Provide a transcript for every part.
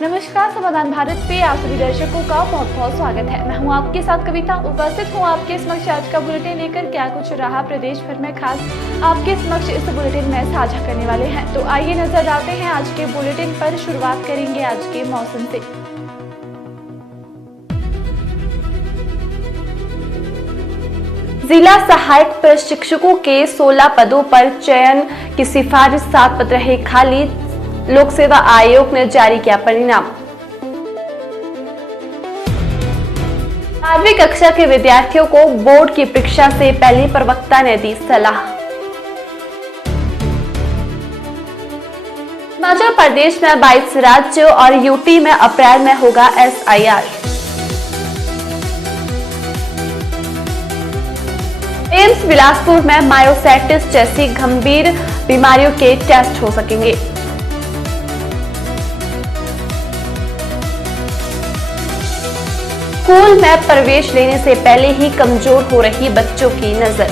नमस्कार, समाधान भारत पे आप सभी दर्शकों का बहुत बहुत स्वागत है। मैं हूं आपके साथ कविता, उपस्थित हूं आपके समक्ष आज का बुलेटिन लेकर। क्या कुछ रहा प्रदेश भर में खास, आपके समक्ष इस बुलेटिन में साझा करने वाले हैं। तो आइए नजर डालते हैं आज के बुलेटिन पर। शुरुआत करेंगे आज के मौसम से। जिला सहायक प्रशिक्षकों के 16 पदों पर चयन की सिफारिश 7 पद रहे खाली, लोक सेवा आयोग ने जारी किया परिणाम। 12वीं कक्षा के विद्यार्थियों को बोर्ड की परीक्षा से पहले प्रवक्ता ने दी सलाह। हिमाचल प्रदेश में 22 राज्यों और यूटी में अप्रैल में होगा SIR। एम्स बिलासपुर में मायोसाइटिस जैसी गंभीर बीमारियों के टेस्ट हो सकेंगे। स्कूल में प्रवेश लेने से पहले ही कमजोर हो रही बच्चों की नजर।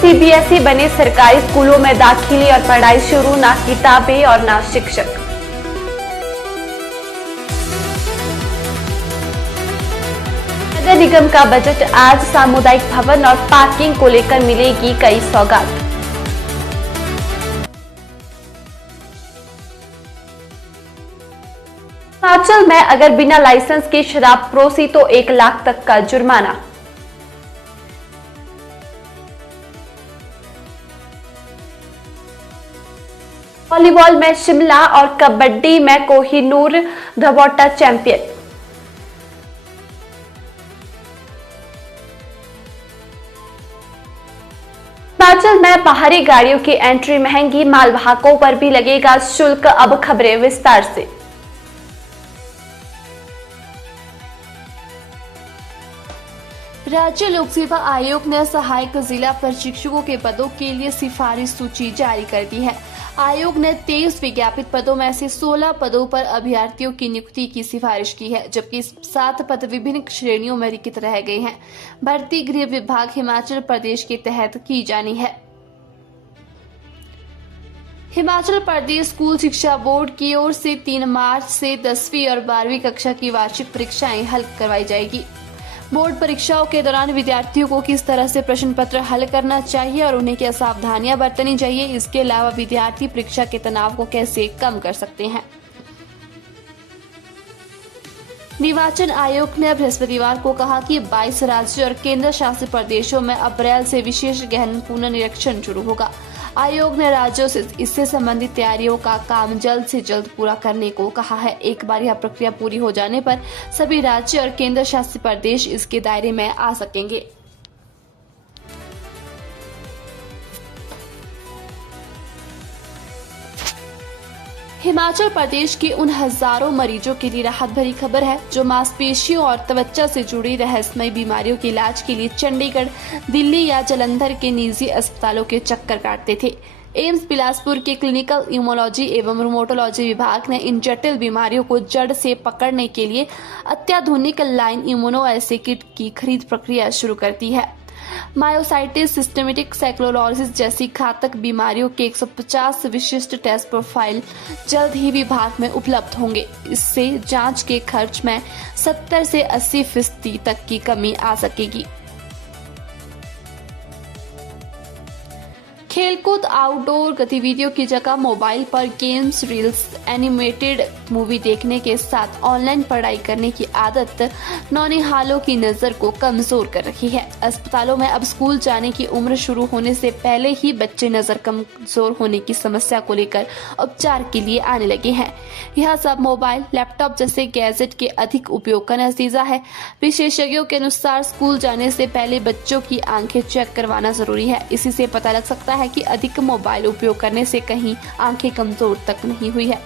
CBSE बने सरकारी स्कूलों में दाखिले और पढ़ाई शुरू, ना किताबें और ना शिक्षक। नगर निगम का बजट आज, सामुदायिक भवन और पार्किंग को लेकर मिलेगी कई सौगात। हिमाचल में अगर बिना लाइसेंस की शराब परोसी तो 1 लाख तक का जुर्माना। वॉलीबॉल में शिमला और कबड्डी में कोहिनूर धवोटा चैंपियन। हिमाचल में बाहरी गाड़ियों की एंट्री महंगी, मालवाहकों पर भी लगेगा शुल्क। अब खबरें विस्तार से। राज्य लोक सेवा आयोग ने सहायक जिला प्रशिक्षकों के पदों के लिए सिफारिश सूची जारी कर दी है। आयोग ने 23 विज्ञापित पदों में से 16 पदों पर अभ्यर्थियों की नियुक्ति की सिफारिश की है, जबकि 7 पद विभिन्न श्रेणियों में रिक्त रह गए हैं। भर्ती गृह विभाग हिमाचल प्रदेश के तहत की जानी है। हिमाचल प्रदेश स्कूल शिक्षा बोर्ड की ओर से 3 मार्च से 10वीं और 12वीं कक्षा की वार्षिक परीक्षाएं हल करवाई जाएगी। बोर्ड परीक्षाओं के दौरान विद्यार्थियों को किस तरह से प्रश्न पत्र हल करना चाहिए और उन्हें क्या सावधानियां बरतनी चाहिए, इसके अलावा विद्यार्थी परीक्षा के तनाव को कैसे कम कर सकते हैं। निर्वाचन आयोग ने बृहस्पतिवार को कहा कि 22 राज्यों और केंद्र शासित प्रदेशों में अप्रैल से विशेष गहन पुनर्निरीक्षण शुरू होगा। आयोग ने राज्यों से इससे संबंधित तैयारियों का काम जल्द से जल्द पूरा करने को कहा है। एक बार यह प्रक्रिया पूरी हो जाने पर सभी राज्य और केंद्र शासित प्रदेश इसके दायरे में आ सकेंगे। हिमाचल प्रदेश के उन हजारों मरीजों के लिए राहत भरी खबर है जो मांसपेशियों और त्वचा से जुड़ी रहस्यमय बीमारियों के इलाज के लिए चंडीगढ़, दिल्ली या जालंधर के निजी अस्पतालों के चक्कर काटते थे। एम्स बिलासपुर के क्लिनिकल इम्यूनोलॉजी एवं रोमेटोलॉजी विभाग ने इन जटिल बीमारियों को जड़ से पकड़ने के लिए अत्याधुनिक लाइन इम्यूनोएसे किट की खरीद प्रक्रिया शुरू कर दी है। मायोसाइटिस, सिस्टेमेटिक स्क्लेरोसिस जैसी घातक बीमारियों के 150 विशिष्ट टेस्ट प्रोफाइल जल्द ही विभाग में उपलब्ध होंगे। इससे जांच के खर्च में 70 से 80% तक की कमी आ सकेगी। खेलकूद, आउटडोर गतिविधियों की जगह मोबाइल पर गेम्स, रील्स, एनिमेटेड मूवी देखने के साथ ऑनलाइन पढ़ाई करने की आदत नौनिहालों की नजर को कमजोर कर रही है। अस्पतालों में अब स्कूल जाने की उम्र शुरू होने से पहले ही बच्चे नजर कमजोर होने की समस्या को लेकर उपचार के लिए आने लगे हैं। यह सब मोबाइल, लैपटॉप जैसे गैजेट के अधिक उपयोग का नतीजा है। विशेषज्ञों के अनुसार स्कूल जाने से पहले बच्चों की आंखें चेक करवाना जरूरी है। इसी से पता लग सकता है कि अधिक मोबाइल उपयोग करने से कहीं आंखें कमजोर तक नहीं हुई है।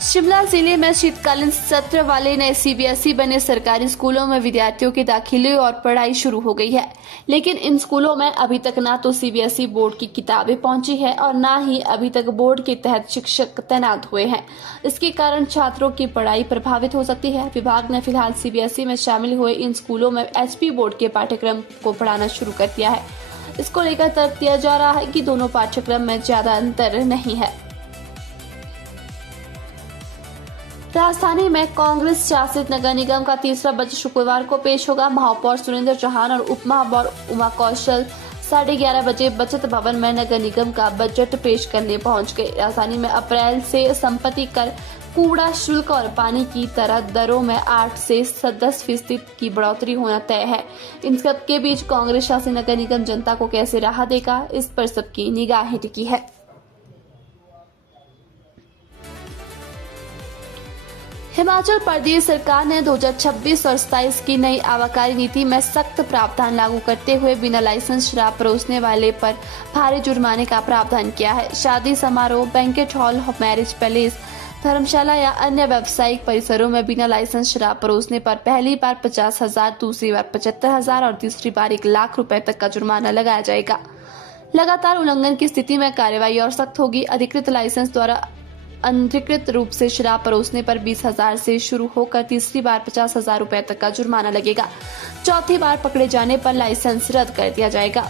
शिमला जिले में शीतकालीन सत्र वाले नए सीबीएसई बने सरकारी स्कूलों में विद्यार्थियों के दाखिले और पढ़ाई शुरू हो गई है, लेकिन इन स्कूलों में अभी तक ना तो सीबीएसई बोर्ड की किताबें पहुंची है और ना ही अभी तक बोर्ड के तहत शिक्षक तैनात हुए हैं। इसके कारण छात्रों की पढ़ाई प्रभावित हो सकती है। विभाग ने फिलहाल सीबीएसई में शामिल हुए इन स्कूलों में एचपी बोर्ड के पाठ्यक्रम को पढ़ाना शुरू कर दिया है। इसको लेकर तर्क दिया जा रहा है कि दोनों पाठ्यक्रम में ज्यादा अंतर नहीं है। राजधानी में कांग्रेस शासित नगर निगम का तीसरा बजट शुक्रवार को पेश होगा। महापौर सुरेंद्र चौहान और उप महापौर उमा कौशल 11:30 बजे बचत भवन में नगर निगम का बजट पेश करने पहुंच गए। राजधानी में अप्रैल से संपत्ति कर, कूड़ा शुल्क और पानी की तरह दरों में 8 से 10% की बढ़ोतरी होना तय है। इन सब के बीच कांग्रेस शासित नगर निगम जनता को कैसे राहत देगा, इस पर सबकी निगाहें टिकी है। हिमाचल प्रदेश सरकार ने 2026 और 27 की नई आबकारी नीति में सख्त प्रावधान लागू करते हुए बिना लाइसेंस शराब परोसने वाले पर भारी जुर्माने का प्रावधान किया है। शादी समारोह, बैंकेट हॉल, मैरिज पैलेस, धर्मशाला या अन्य व्यावसायिक परिसरों में बिना लाइसेंस शराब परोसने पर पहली बार 50,000, दूसरी बार 75,000 और तीसरी बार 1 लाख रुपए तक का जुर्माना लगाया जाएगा। लगातार उल्लंघन की स्थिति में कार्रवाई और सख्त होगी। अधिकृत लाइसेंस द्वारा अनधिकृत रूप से शराब परोसने पर 20,000 से शुरू होकर तीसरी बार 50,000 रुपए तक का जुर्माना लगेगा। चौथी बार पकड़े जाने पर लाइसेंस रद्द कर दिया जाएगा।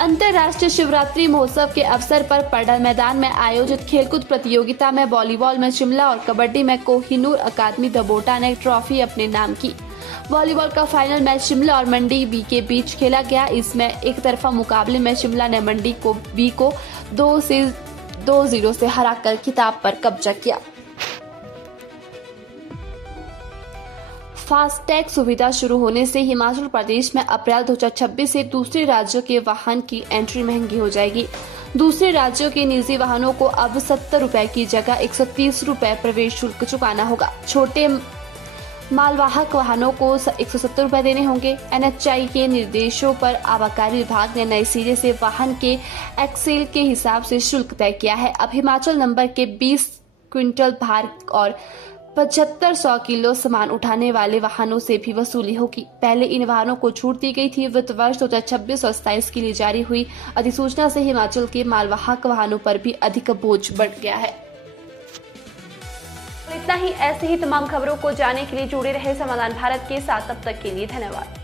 अंतर्राष्ट्रीय शिवरात्रि महोत्सव के अवसर पर पडल मैदान में आयोजित खेलकूद प्रतियोगिता में वॉलीबॉल में शिमला और कबड्डी में कोहिनूर अकादमी दबोटा ने ट्रॉफी अपने नाम की। वॉलीबॉल का फाइनल मैच शिमला और मंडी बी के बीच खेला गया। इसमें एक तरफा मुकाबले में शिमला ने मंडी बी को 2-0 से हराकर खिताब पर कब्जा किया। फास्टैग सुविधा शुरू होने से हिमाचल प्रदेश में अप्रैल 2026 से दूसरे राज्यों के वाहन की एंट्री महंगी हो जाएगी। दूसरे राज्यों के निजी वाहनों को अब 70 रुपए की जगह 130 रुपए प्रवेश शुल्क चुकाना होगा। छोटे मालवाहक वाहनों को 170 रुपए देने होंगे। एनएचआई के निर्देशों पर आबकारी विभाग ने नए सिरे से वाहन के एक्सेल के हिसाब से शुल्क तय किया है। अब हिमाचल नंबर के 20 क्विंटल भार और 7500 किलो सामान उठाने वाले वाहनों से भी वसूली होगी। पहले इन वाहनों को छूट दी गई थी। वित्त वर्ष 2026 और 27 के लिए जारी हुई अधिसूचना से हिमाचल के मालवाहक वाहनों पर भी अधिक बोझ बढ़ गया है। इतना ही। ऐसे ही तमाम खबरों को जानने के लिए जुड़े रहे समाधान भारत के साथ। तब तक के लिए धन्यवाद।